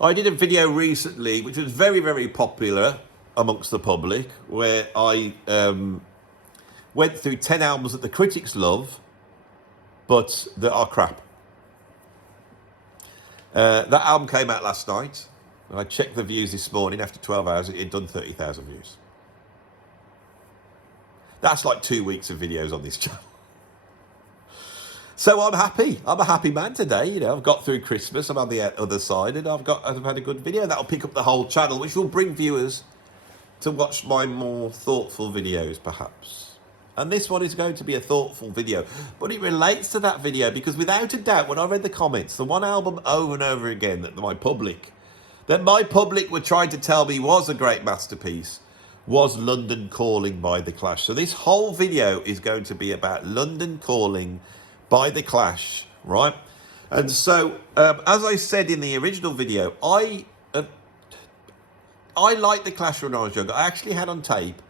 I did a video recently which was very, very popular amongst the public, where I went through 10 albums that the critics love, but that are crap. That album came out last night, and I checked the views this morning. After 12 hours, it had done 30,000 views. That's like 2 weeks of videos on this channel. So I'm happy. I'm a happy man today. You know, I've got through Christmas. I'm on the other side, and I've had a good video. That'll pick up the whole channel, which will bring viewers to watch my more thoughtful videos, perhaps. And this one is going to be a thoughtful video, but it relates to that video because, without a doubt, when I read the comments, the one album over and over again that my public were trying to tell me was a great masterpiece was London Calling by The Clash. So this whole video is going to be about London Calling by The Clash, right? And so, as I said in the original video, I liked The Clash when I was younger. I actually had on tape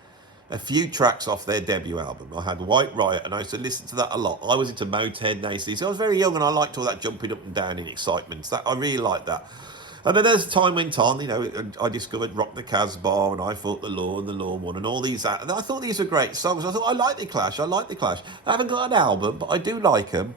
a few tracks off their debut album. I had White Riot, and I used to listen to that a lot. I was into Motown and AC, so I was very young, and I liked all that jumping up and down in excitement. I really liked that. And then as time went on, you know, I discovered Rock the Casbah, and I Fought the Law, and The Law Won, and all these. And I thought these were great songs. I thought, I like The Clash. I haven't got an album, but I do like them.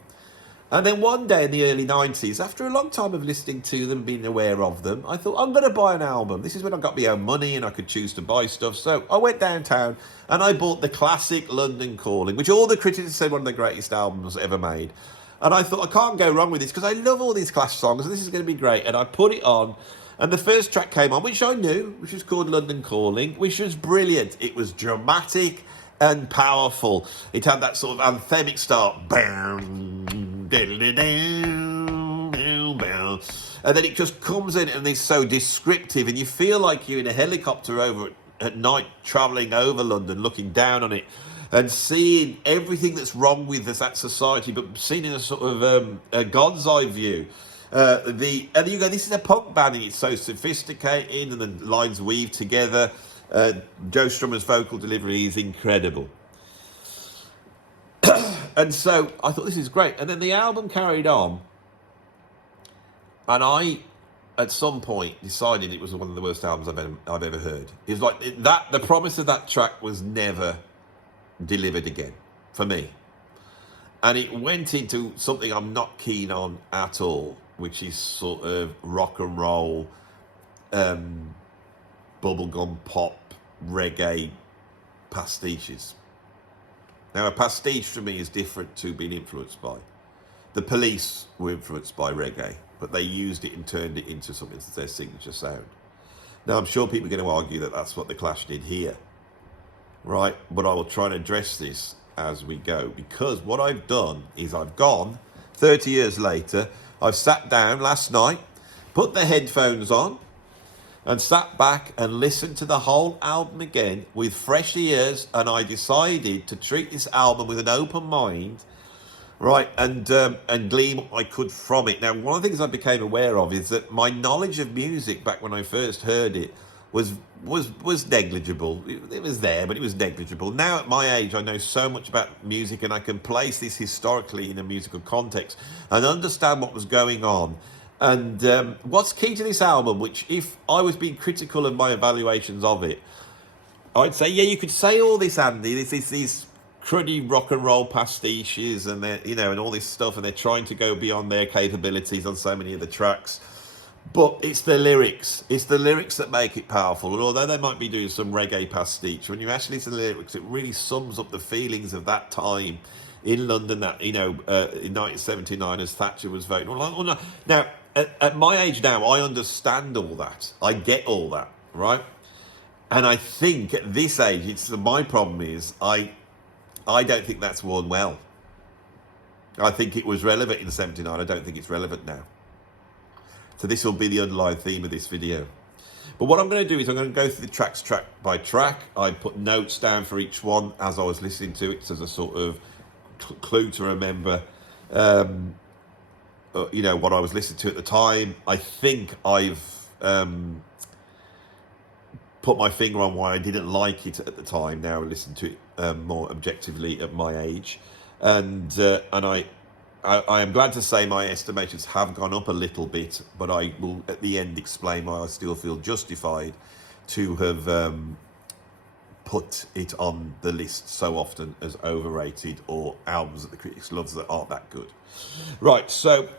And then one day in the early 90s, after a long time of listening to them, being aware of them, I thought, I'm going to buy an album. This is when I got my own money and I could choose to buy stuff. So I went downtown and I bought the classic London Calling, which all the critics said one of the greatest albums ever made. And I thought, I can't go wrong with this because I love all these Clash songs and this is going to be great. And I put it on, and the first track came on, which I knew, which was called London Calling, which was brilliant. It was dramatic and powerful. It had that sort of anthemic start. And then it just comes in and is so descriptive, and you feel like you're in a helicopter over at night, travelling over London, looking down on it and seeing everything that's wrong with that society, but seen in a sort of a God's eye view. And you go, this is a punk band, and it's so sophisticated, and the lines weave together. Joe Strummer's vocal delivery is incredible. And so I thought, this is great. And then the album carried on, and I, at some point, decided it was one of the worst albums I've ever heard. It was like the promise of that track was never delivered again for me. And it went into something I'm not keen on at all, which is sort of rock and roll, bubblegum pop, reggae pastiches. Now, a pastiche for me is different to being influenced by. The Police were influenced by reggae, but they used it and turned it into something that's their signature sound. Now, I'm sure people are going to argue that that's what The Clash did here, right? But I will try and address this as we go, because what I've done is I've gone 30 years later, I've sat down last night, put the headphones on, and sat back and listened to the whole album again with fresh ears, and I decided to treat this album with an open mind, right, and glean what I could from it. Now, one of the things I became aware of is that my knowledge of music back when I first heard it was negligible. It was there, but it was negligible. Now, at my age, I know so much about music, and I can place this historically in a musical context and understand what was going on. And what's key to this album, which if I was being critical of my evaluations of it, I'd say, yeah, you could say all this, Andy, these cruddy rock and roll pastiches and and all this stuff, and they're trying to go beyond their capabilities on so many of the tracks. But it's the lyrics. It's the lyrics that make it powerful. And although they might be doing some reggae pastiche, when you actually listen to the lyrics, it really sums up the feelings of that time in London, that, in 1979, as Thatcher was voting. Now, at my age now, I understand all that. I get all that, right? And I think at this age, my problem is I don't think that's worn well. I think it was relevant in 79. I don't think it's relevant now. So this will be the underlying theme of this video. But what I'm going to do is I'm going to go through the tracks track by track. I put notes down for each one as I was listening to it, as a sort of clue to remember, what I was listening to at the time. I think I've put my finger on why I didn't like it at the time. Now I listen to it more objectively at my age, and I I am glad to say my estimations have gone up a little bit, but I will at the end explain why I still feel justified to have put it on the list so often as overrated or albums that the critics love that aren't that good. Right, so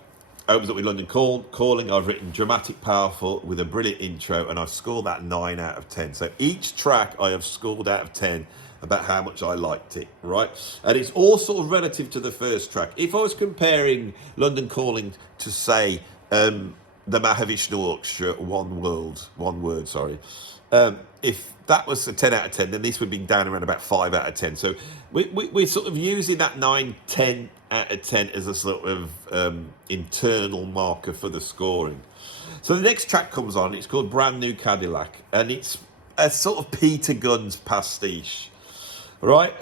opens up with London Calling. I've written dramatic, powerful, with a brilliant intro, and I've scored that 9 out of 10. So each track I have scored out of 10 about how much I liked it, right? And it's all sort of relative to the first track. If I was comparing London Calling to, say, the Mahavishnu Orchestra, one word, sorry. If that was a 10 out of 10, then this would be down around about 5 out of 10. So we're sort of using that 9, 10 out of 10 as a sort of internal marker for the scoring. So the next track comes on. It's called Brand New Cadillac, and it's a sort of Peter Guns pastiche, right?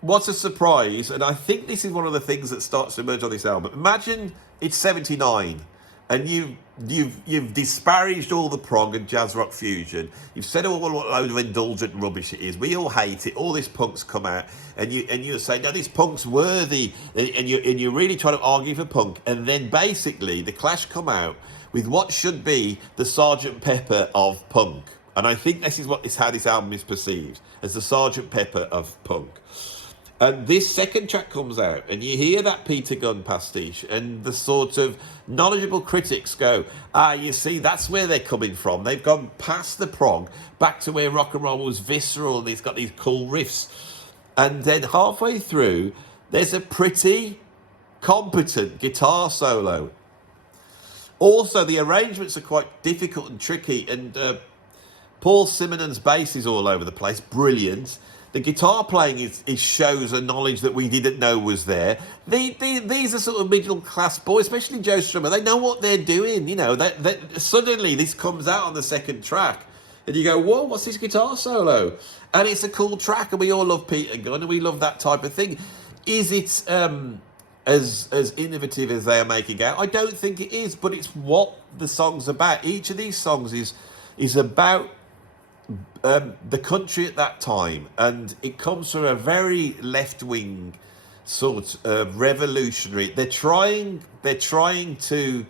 What's a surprise, and I think this is one of the things that starts to emerge on this album. Imagine it's 79, and you've disparaged all the prog and jazz rock fusion. You've said what a load of indulgent rubbish it is. We all hate it. All this punk's come out, and you say, no, this punk's worthy, and you're really trying to argue for punk. And then basically the Clash come out with what should be the Sergeant Pepper of punk. And I think this is how this album is perceived, as the Sergeant Pepper of punk. And this second track comes out, and you hear that Peter Gunn pastiche, and the sort of knowledgeable critics go, you see, that's where they're coming from. They've gone past the prog, back to where rock and roll was visceral, and it's got these cool riffs. And then halfway through, there's a pretty competent guitar solo. Also, the arrangements are quite difficult and tricky, and Paul Simonon's bass is all over the place, brilliant. The guitar playing is shows a knowledge that we didn't know was there. These are sort of middle class boys, especially Joe Strummer. They know what they're doing, you know. Suddenly this comes out on the second track, and you go, whoa, what's this guitar solo? And it's a cool track, and we all love Peter Gunn, and we love that type of thing. Is it as innovative as they are making out? I don't think it is, but it's what the song's about. Each of these songs is about the country at that time, and it comes from a very left-wing sort of revolutionary. They're trying to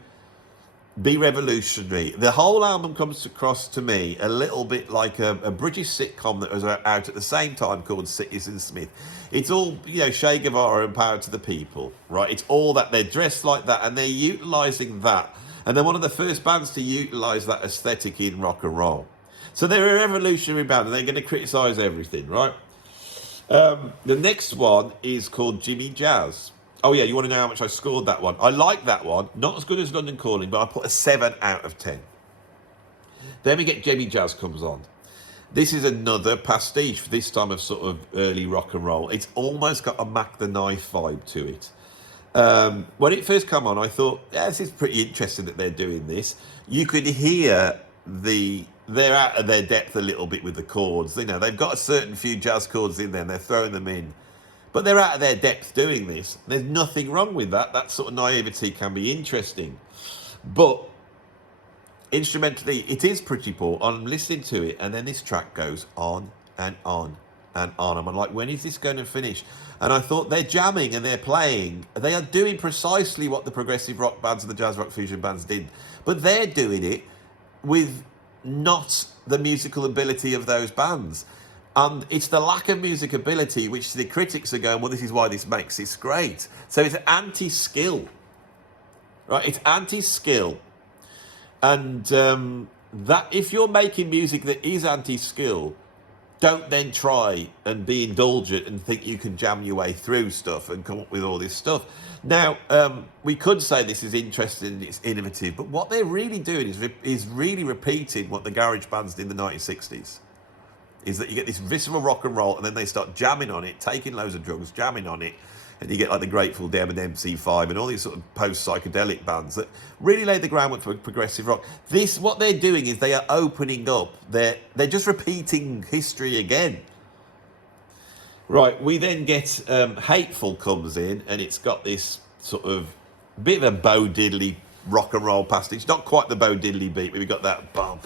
be revolutionary. The whole album comes across to me a little bit like a British sitcom that was out at the same time called Citizen Smith. It's all, you know, Che Guevara and Power to the People, right? It's all that. They're dressed like that, and they're utilising that, and they're one of the first bands to utilise that aesthetic in rock and roll. So they're a revolutionary band, and they're going to criticise everything, right? The next one is called Jimmy Jazz. Oh yeah, you want to know how much I scored that one? I like that one. Not as good as London Calling, but I put a 7 out of 10. Then we get Jimmy Jazz comes on. This is another pastiche, this time of sort of early rock and roll. It's almost got a Mac the Knife vibe to it. When it first came on, I thought, yeah, this is pretty interesting that they're doing this. You could hear they're out of their depth a little bit with the chords. You know, they've got a certain few jazz chords in there, and they're throwing them in. But they're out of their depth doing this. There's nothing wrong with that. That sort of naivety can be interesting. But instrumentally, it is pretty poor. I'm listening to it, and then this track goes on and on and on. I'm like, when is this going to finish? And I thought, they're jamming and they're playing. They are doing precisely what the progressive rock bands and the jazz rock fusion bands did. But they're doing it with not the musical ability of those bands. And it's the lack of music ability which the critics are going, well, this is why this makes this great. So it's anti-skill, right? It's anti-skill. And that if you're making music that is anti-skill, don't then try and be indulgent and think you can jam your way through stuff and come up with all this stuff. Now, we could say this is interesting, it's innovative, but what they're really doing is really repeating what the garage bands did in the 1960s. Is that you get this visceral rock and roll, and then they start jamming on it, taking loads of drugs, jamming on it, and you get like the Grateful Dead and MC5 and all these sort of post-psychedelic bands that really laid the groundwork for progressive rock. What they're doing is they are opening up. They're just repeating history again. Right, we then get Hateful comes in, and it's got this sort of bit of a Bo Diddley rock and roll pastiche. Not quite the Bo Diddley beat, but we've got that bum.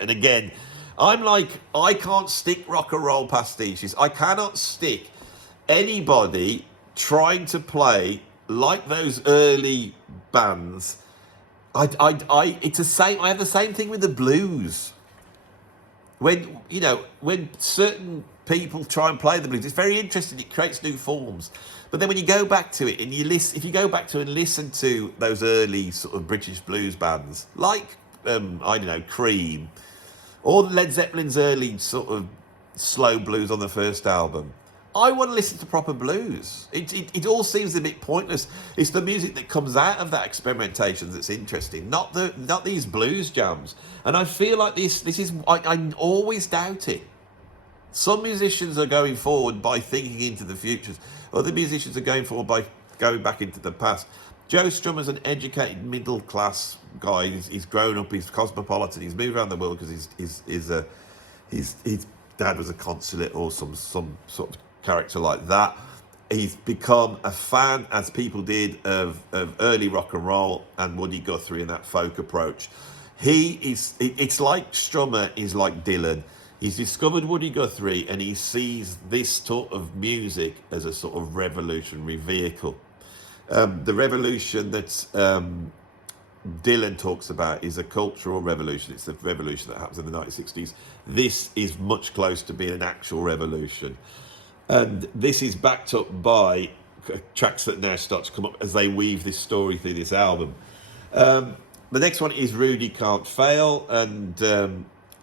And again, I'm like, I can't stick rock and roll pastiches. I cannot stick anybody trying to play like those early bands. It's the same. I have the same thing with the blues. When certain people try and play the blues, it's very interesting. It creates new forms. But then when you go back to it and you listen, if you go back to and listen to those early sort of British blues bands, like I don't know, Cream, or Led Zeppelin's early sort of slow blues on the first album, I want to listen to proper blues. It all seems a bit pointless. It's the music that comes out of that experimentation that's interesting, not these blues jams. And I feel like this is, I always doubt it. Some musicians are going forward by thinking into the futures. Other musicians are going forward by going back into the past. Joe Strummer's an educated middle class guy. He's grown up. He's cosmopolitan. He's moved around the world because his dad was a consulate or some sort of character like that. He's become a fan, as people did, of early rock and roll and Woody Guthrie and that folk approach. It's like Strummer is like Dylan. He's discovered Woody Guthrie and he sees this sort of music as a sort of revolutionary vehicle. The revolution that Dylan talks about is a cultural revolution. It's the revolution that happens in the 1960s. This is much closer to being an actual revolution. And this is backed up by tracks that now start to come up as they weave this story through this album. The next one is Rudy Can't Fail, and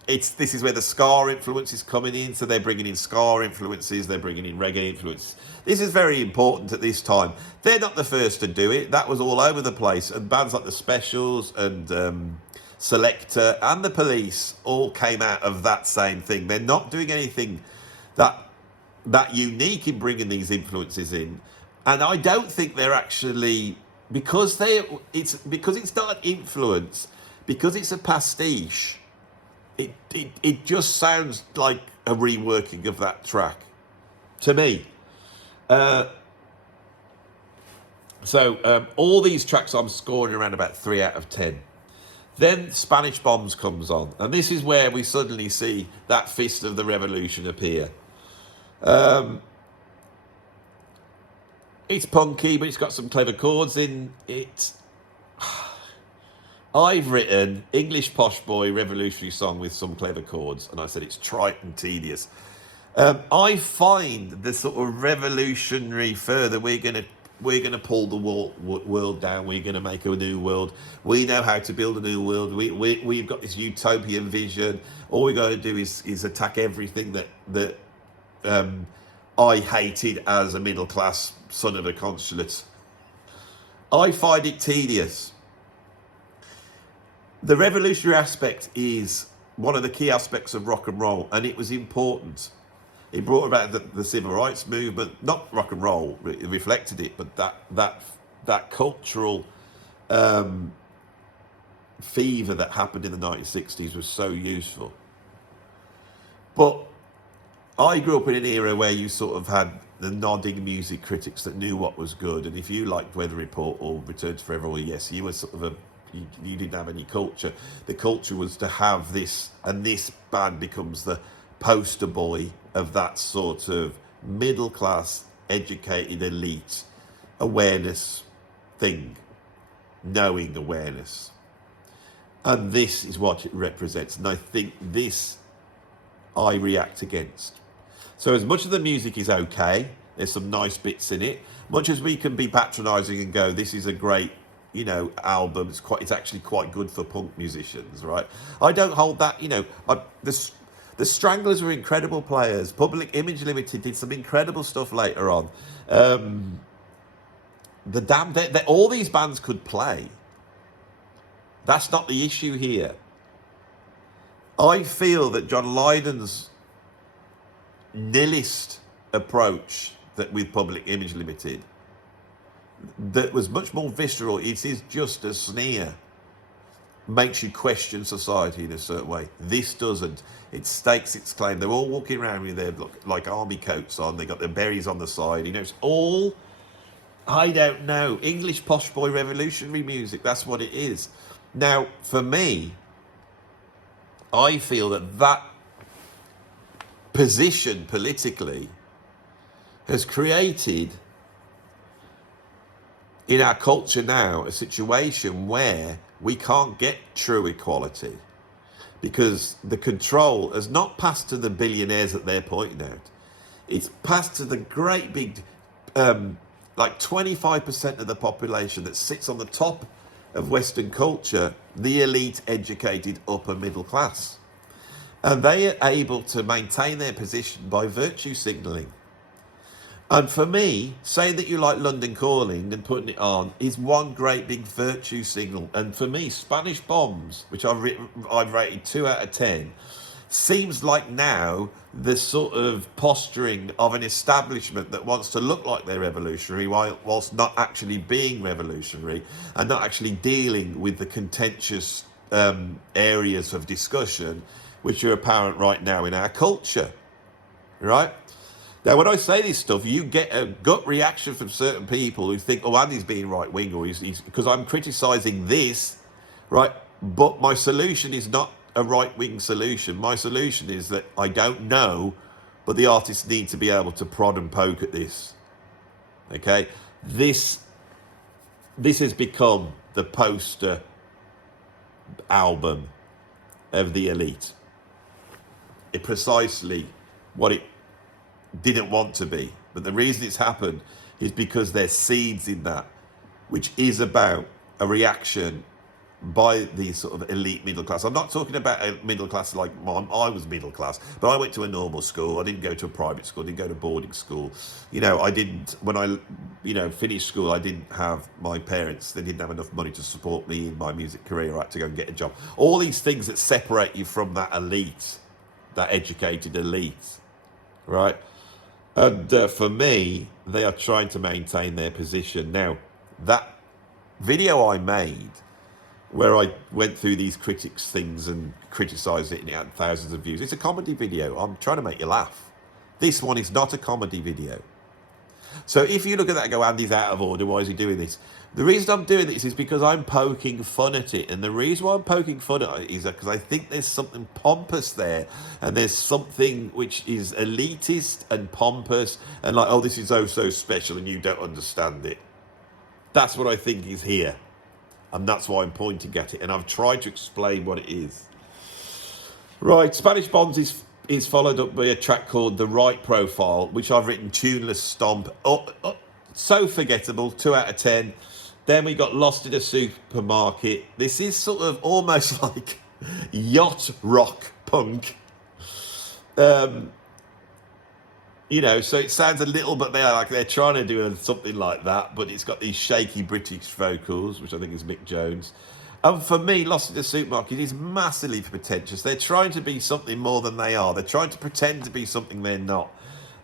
this is where the ska influence is coming in. So they're bringing in ska influences, they're bringing in reggae influences. This is very important at this time. They're not the first to do it. That was all over the place, and bands like the Specials and Selector and the Police all came out of that same thing. They're not doing anything that unique in bringing these influences in, and I don't think they're actually, because it's not an influence, because it's a pastiche. It just sounds like a reworking of that track to me. So all these tracks I'm scoring around about 3 out of 10. Then Spanish Bombs comes on, and this is where we suddenly see that fist of the revolution appear. It's punky, but it's got some clever chords in it. I've written English Posh Boy revolutionary song with some clever chords, and I said it's trite and tedious. I find the sort of revolutionary further, we're gonna pull the world down. We're gonna make a new world. We know how to build a new world. We've got this utopian vision. All we got to do is attack everything that I hated as a middle class son of a consulate. I find it tedious. The revolutionary aspect is one of the key aspects of rock and roll, and it was important. It brought about the civil rights movement, not rock and roll, it reflected it, but that cultural fever that happened in the 1960s was so useful. But I grew up in an era where you sort of had the nodding music critics that knew what was good, and if you liked Weather Report or Return to Forever or Yes, you were sort of you didn't have any culture. The culture was to have this, and this band becomes the poster boy of that sort of middle class, educated elite awareness thing, knowing awareness. And this is what it represents. And I think this I react against. So as much of the music is okay, there's some nice bits in it, much as we can be patronising and go, this is a great, album, it's actually quite good for punk musicians, right? I don't hold that, the Stranglers were incredible players. Public Image Limited did some incredible stuff later on. All these bands could play. That's not the issue here. I feel that John Lydon's nihilist approach that with Public Image Limited, that was much more visceral. It is just a sneer. Makes you question society in a certain way. This doesn't. It stakes its claim. They're all walking around with their like army coats on. They got their berries on the side. It's all, I don't know, English posh boy revolutionary music. That's what it is. Now, for me, I feel that position politically has created in our culture now a situation where we can't get true equality because the control has not passed to the billionaires that they're pointing out. It's passed to the great big, like 25% of the population that sits on the top of Western culture, the elite, educated, upper middle class. And they are able to maintain their position by virtue signalling. And for me, saying that you like London Calling and putting it on is one great big virtue signal. And for me, Spanish Bombs, which I've rated 2 out of 10, seems like now the sort of posturing of an establishment that wants to look like they're revolutionary whilst not actually being revolutionary and not actually dealing with the contentious areas of discussion which are apparent right now in our culture, right? Now, when I say this stuff, you get a gut reaction from certain people who think, oh, Andy's being right-wing, or he's because I'm criticising this, right? But my solution is not a right-wing solution. My solution is that I don't know, but the artists need to be able to prod and poke at this, okay? This has become the poster album of the elite. It's precisely what it didn't want to be, but the reason it's happened is because there's seeds in that, which is about a reaction by the sort of elite middle class. I'm not talking about a middle class like mine. I was middle class, but I went to a normal school. I didn't go to a private school. I didn't go to boarding school. I didn't, when I, finished school, I didn't have my parents. They didn't have enough money to support me in my music career. I had to go and get a job. All these things that separate you from that elite, that educated elite, right? And for me, they are trying to maintain their position. Now, that video I made, where I went through these critics things and criticised it and it had thousands of views, it's a comedy video. I'm trying to make you laugh. This one is not a comedy video. So if you look at that and go, Andy's out of order, why is he doing this? The reason I'm doing this is because I'm poking fun at it. And the reason why I'm poking fun at it is because I think there's something pompous there. And there's something which is elitist and pompous and like, oh, this is oh so special and you don't understand it. That's what I think is here. And that's why I'm pointing at it. And I've tried to explain what it is. Right, Spanish Bombs is followed up by a track called The Right Profile, which I've written tuneless stomp. So forgettable, 2 out of 10. Then we got Lost in a Supermarket. This is sort of almost like yacht rock punk. So it sounds a little bit they're trying to do something like that, but it's got these shaky British vocals, which I think is Mick Jones. And for me, Lost in the Supermarket is massively pretentious. They're trying to be something more than they are. They're trying to pretend to be something they're not.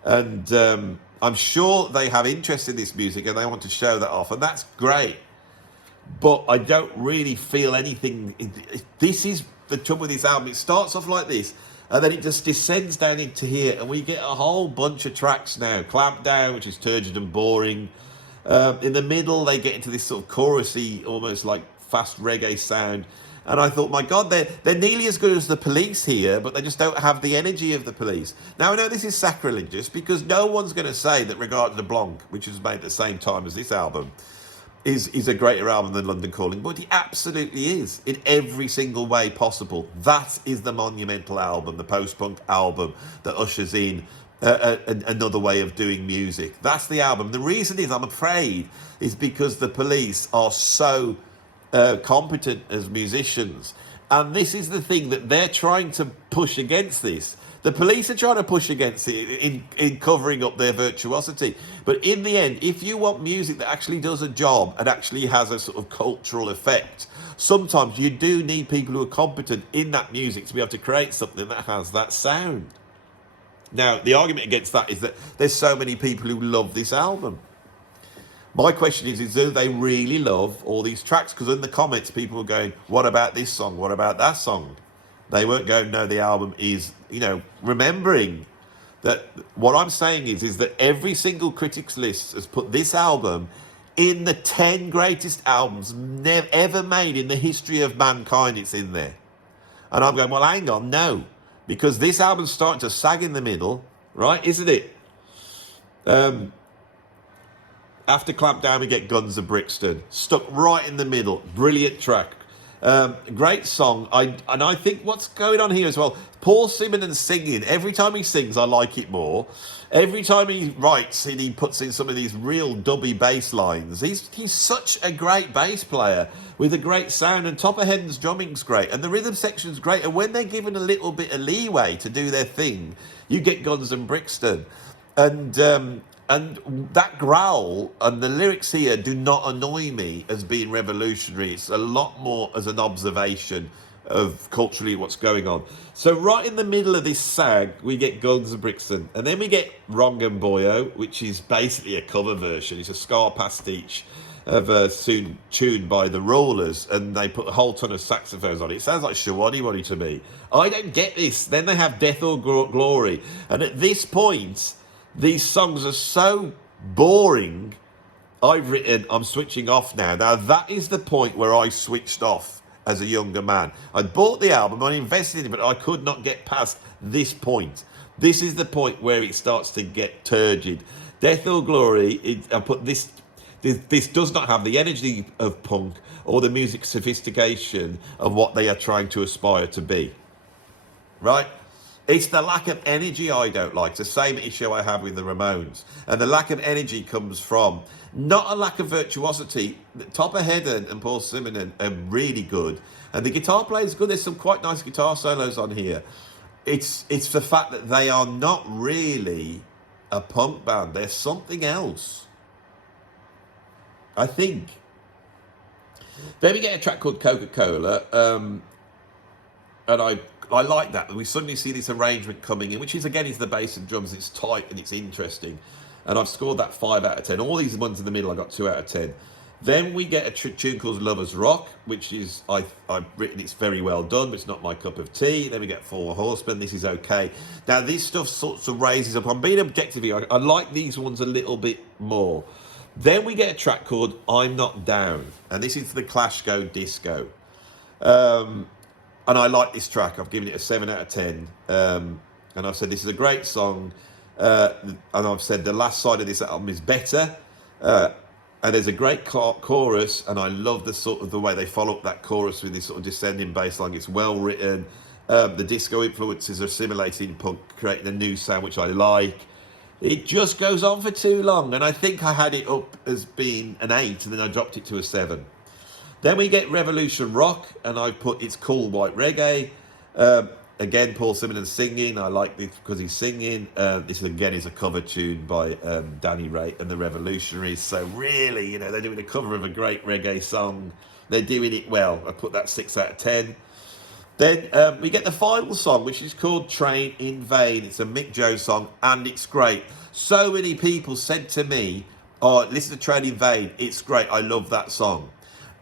And I'm sure they have interest in this music and they want to show that off, and that's great. But I don't really feel anything. This is the trouble with this album. It starts off like this, and then it just descends down into here, and we get a whole bunch of tracks now. Clamp Down, which is turgid and boring. In the middle, they get into this sort of chorusy, almost like fast reggae sound. And I thought, my God, they're nearly as good as the Police here, but they just don't have the energy of the Police. Now, I know this is sacrilegious because no one's going to say that Regard de Blanc, which was made at the same time as this album, is a greater album than London Calling, but it absolutely is in every single way possible. That is the monumental album, the post-punk album that ushers in another way of doing music. That's the album. The reason is, I'm afraid, is because the Police are so competent as musicians, and this is the thing that they're trying to push against this. The Police are trying to push against it in covering up their virtuosity. But in the end, if you want music that actually does a job and actually has a sort of cultural effect, sometimes you do need people who are competent in that music to be able to create something that has that sound. Now, the argument against that is that there's so many people who love this album. My question is do they really love all these tracks? Because in the comments, people were going, what about this song? What about that song? They weren't going, no, the album is, remembering that what I'm saying is that every single critics list has put this album in the 10 greatest albums ever made in the history of mankind. It's in there. And I'm going, well, hang on, no. because this album's starting to sag in the middle, right? Isn't it? After Clampdown, we get Guns of Brixton, stuck right in the middle. Brilliant track. Great song. I think what's going on here as well, Paul Simonon singing, every time he sings I like it more. Every time he writes and he puts in some of these real dubby bass lines, he's such a great bass player with a great sound, and Top of Heaven's drumming's great and the rhythm section's great, and when they're given a little bit of leeway to do their thing, you get Guns and Brixton. And that growl and the lyrics here do not annoy me as being revolutionary. It's a lot more as an observation of culturally what's going on. So right in the middle of this sag, we get Guns and Brixton. And then we get Wrong and Boyo, which is basically a cover version. It's a ska pastiche of a tune by the Rollers, and they put a whole ton of saxophones on it. It sounds like Shawaddy Waddy to me. I don't get this. Then they have Death or Glory. And at this point, these songs are so boring. I've written, I'm switching off now. Now, that is the point where I switched off as a younger man. I bought the album, I invested in it, but I could not get past this point. This is the point where it starts to get turgid. Death or Glory, I put this does not have the energy of punk or the music sophistication of what they are trying to aspire to be. Right? It's the lack of energy I don't like. It's the same issue I have with the Ramones. And the lack of energy comes from not a lack of virtuosity. Top of Heaven and Paul Simonon are really good. And the guitar player is good. There's some quite nice guitar solos on here. It's the fact that they are not really a punk band. They're something else, I think. Then we get a track called Coca-Cola. And I like that. We suddenly see this arrangement coming in, which is, again, is the bass and drums. It's tight and it's interesting. And I've scored that 5 out of 10. All these ones in the middle, I got 2 out of 10. Then we get a tune called Lovers Rock, which is, I've written, it's very well done, but it's not my cup of tea. Then we get Four Horsemen. This is okay. Now, this stuff sorts of raises up. I'm being objective here. I like these ones a little bit more. Then we get a track called I'm Not Down. And this is the Clash Go Disco. And I like this track. I've given it a 7 out of 10. And I've said this is a great song. And I've said the last side of this album is better. And there's a great chorus. And I love the way they follow up that chorus with this sort of descending bass line. It's well written. The disco influences are assimilated in punk, creating a new sound, which I like. It just goes on for too long. And I think I had it up as being an 8, and then I dropped it to a 7. Then we get Revolution Rock, and I put It's Cool White Reggae. Again, Paul Simonon singing. I like this because he's singing. This, again, is a cover tune by Danny Ray and the Revolutionaries. So really, they're doing a cover of a great reggae song. They're doing it well. I put that 6 out of 10. Then we get the final song, which is called Train in Vain. It's a Mick Jones song, and it's great. So many people said to me, oh, listen to Train in Vain. It's great. I love that song.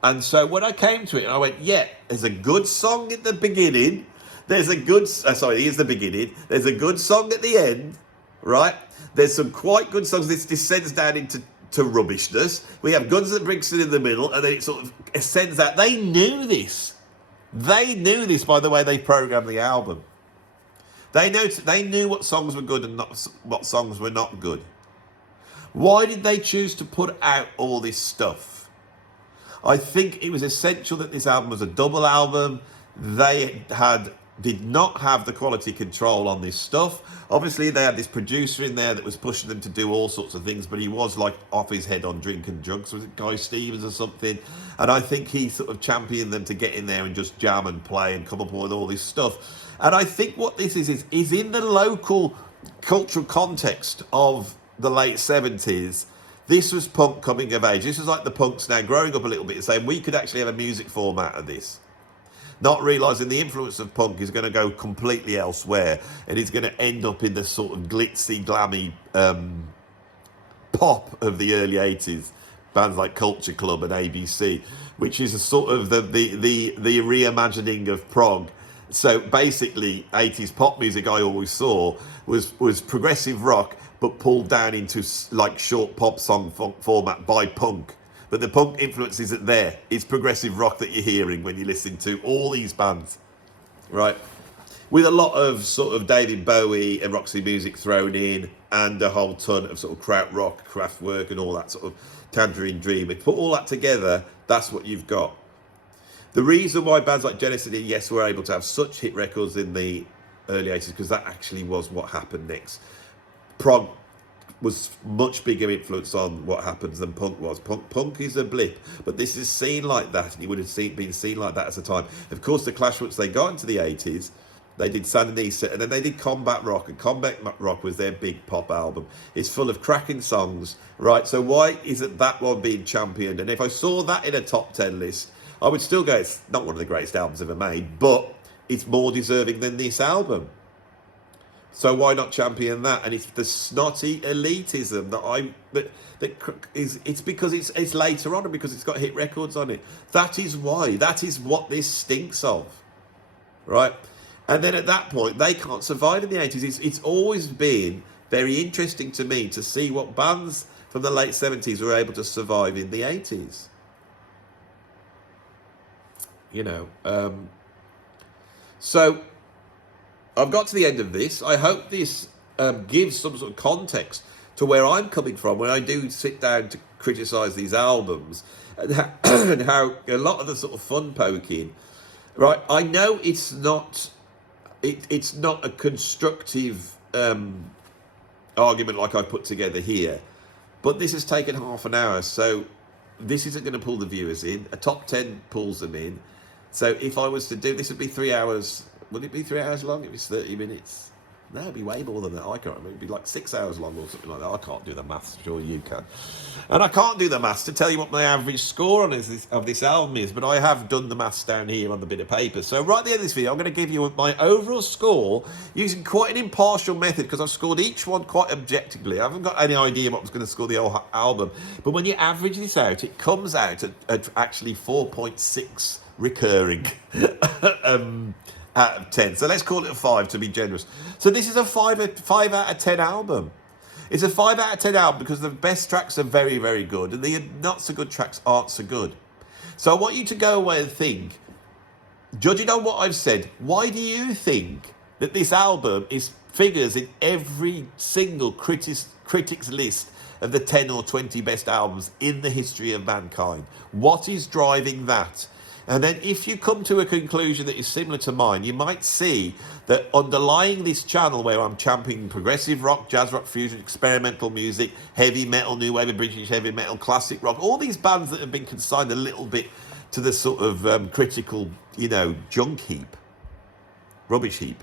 And so when I came to it, I went, yeah, there's a good song at the beginning. There's a good, here's the beginning. There's a good song at the end, right? There's some quite good songs. This descends down into rubbishness. We have Guns and Brixton in the middle, and then it sort of ascends out. They knew this. They knew this by the way they programmed the album. They knew what songs were good and not what songs were not good. Why did they choose to put out all this stuff? I think it was essential that this album was a double album. They did not have the quality control on this stuff. Obviously, they had this producer in there that was pushing them to do all sorts of things, but he was like off his head on drink and drugs. Was it Guy Stevens or something? And I think he sort of championed them to get in there and just jam and play and come up with all this stuff. And I think what this is in the local cultural context of the late 70s, this was punk coming of age. This was like the punks now growing up a little bit and saying we could actually have a music format of this. Not realising the influence of punk is going to go completely elsewhere, and it's going to end up in the sort of glitzy, glammy pop of the early 80s. Bands like Culture Club and ABC, which is a sort of the reimagining of prog. So basically, 80s pop music I always saw was progressive rock, but pulled down into like short pop song format by punk. But the punk influence isn't there. It's progressive rock that you're hearing when you listen to all these bands, right? with a lot of sort of David Bowie and Roxy music thrown in, and a whole ton of sort of krautrock, Kraftwerk, and all that sort of Tangerine Dream. If you put all that together, that's what you've got. The reason why bands like Genesis and Yes were able to have such hit records in the early 80s, because that actually was what happened next. Prog was much bigger influence on what happens than punk was. Punk is a blip, but this is seen like that, and it would have been seen like that at the time. Of course, the Clash, once they got into the 80s, they did Sandinista, and then they did Combat Rock, and Combat Rock was their big pop album. It's full of cracking songs, right? So why isn't that one being championed? And if I saw that in a top 10 list, I would still go, it's not one of the greatest albums ever made, but it's more deserving than this album. So why not champion that? And it's the snotty elitism it's because it's later on, and because it's got hit records on it. That is why. That is what this stinks of, right? And then at that point, they can't survive in the 80s. It's always been very interesting to me to see what bands from the late 70s were able to survive in the 80s. You know, so I've got to the end of this. I hope this gives some sort of context to where I'm coming from when I do sit down to criticise these albums, and how a lot of the sort of fun poking, right? I know it's not a constructive argument like I put together here, but this has taken half an hour, so this isn't going to pull the viewers in. A top 10 pulls them in. So if I was to do this, would be 3 hours. Would it be 3 hours long? It was 30 minutes. No, it'd be way more than that. I can't remember. It'd be like 6 hours long or something like that. I can't do the maths. Sure you can. And I can't do the maths to tell you what my average score on this album is, but I have done the maths down here on the bit of paper. So right at the end of this video, I'm going to give you my overall score using quite an impartial method, because I've scored each one quite objectively. I haven't got any idea what I was going to score the whole album. But when you average this out, it comes out at actually 4.6 recurring out of 10. So let's call it a 5 to be generous. So this is a 5 out of 10 album. It's a 5 out of 10 album because the best tracks are very, very good, and the not so good tracks aren't so good. So I want you to go away and think, judging on what I've said, why do you think that this album figures in every single critic's list of the 10 or 20 best albums in the history of mankind? What is driving that? And then if you come to a conclusion that is similar to mine, you might see that underlying this channel, where I'm championing progressive rock, jazz rock, fusion, experimental music, heavy metal, new wave of British heavy metal, classic rock, all these bands that have been consigned a little bit to the sort of critical, junk heap, rubbish heap.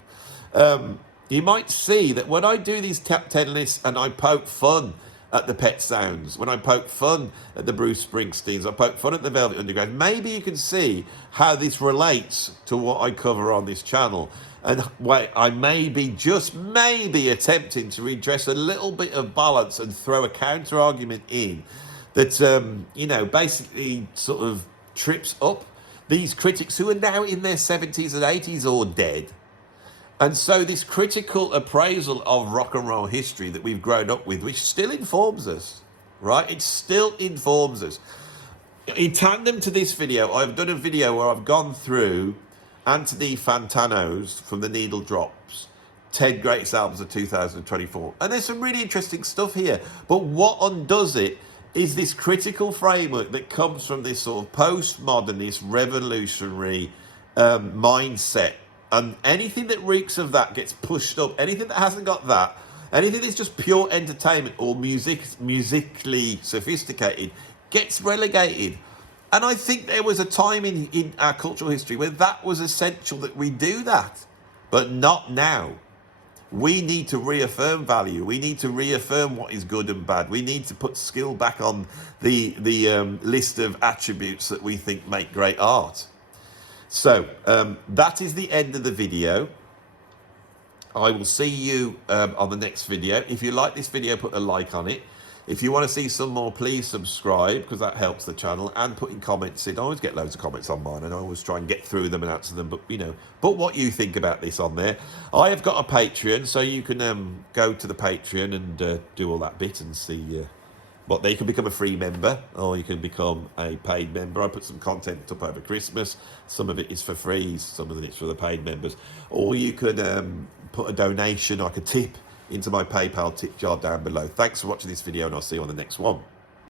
You might see that when I do these top 10 lists and I poke fun at the Pet Sounds, when I poke fun at the Bruce Springsteens, I poke fun at the Velvet Underground, maybe you can see how this relates to what I cover on this channel. And I may be, just maybe, attempting to redress a little bit of balance and throw a counter argument in that, basically sort of trips up these critics who are now in their 70s and 80s or dead. And so this critical appraisal of rock and roll history that we've grown up with, which still informs us, right? It still informs us. In tandem to this video, I've done a video where I've gone through Anthony Fantano's From the Needle Drops 10 Greatest Albums of 2024. And there's some really interesting stuff here. But what undoes it is this critical framework that comes from this sort of postmodernist, revolutionary mindset. And anything that reeks of that gets pushed up. Anything that hasn't got that, anything that's just pure entertainment or musically sophisticated, gets relegated. And I think there was a time in our cultural history where that was essential, that we do that, but not now. We need to reaffirm value. We need to reaffirm what is good and bad. We need to put skill back on the list of attributes that we think make great art. So that is the end of the video. I will see you on the next video. If you like this video, put a like on it. If you want to see some more, please subscribe, because that helps the channel, and putting comments in. I always get loads of comments on mine, and I always try and get through them and answer them. But, put what you think about this on there. I have got a Patreon, so you can go to the Patreon and do all that bit and see But you can become a free member, or you can become a paid member. I put some content up over Christmas. Some of it is for free, some of it is for the paid members. Or you can put a donation, like a tip, into my PayPal tip jar down below. Thanks for watching this video, and I'll see you on the next one.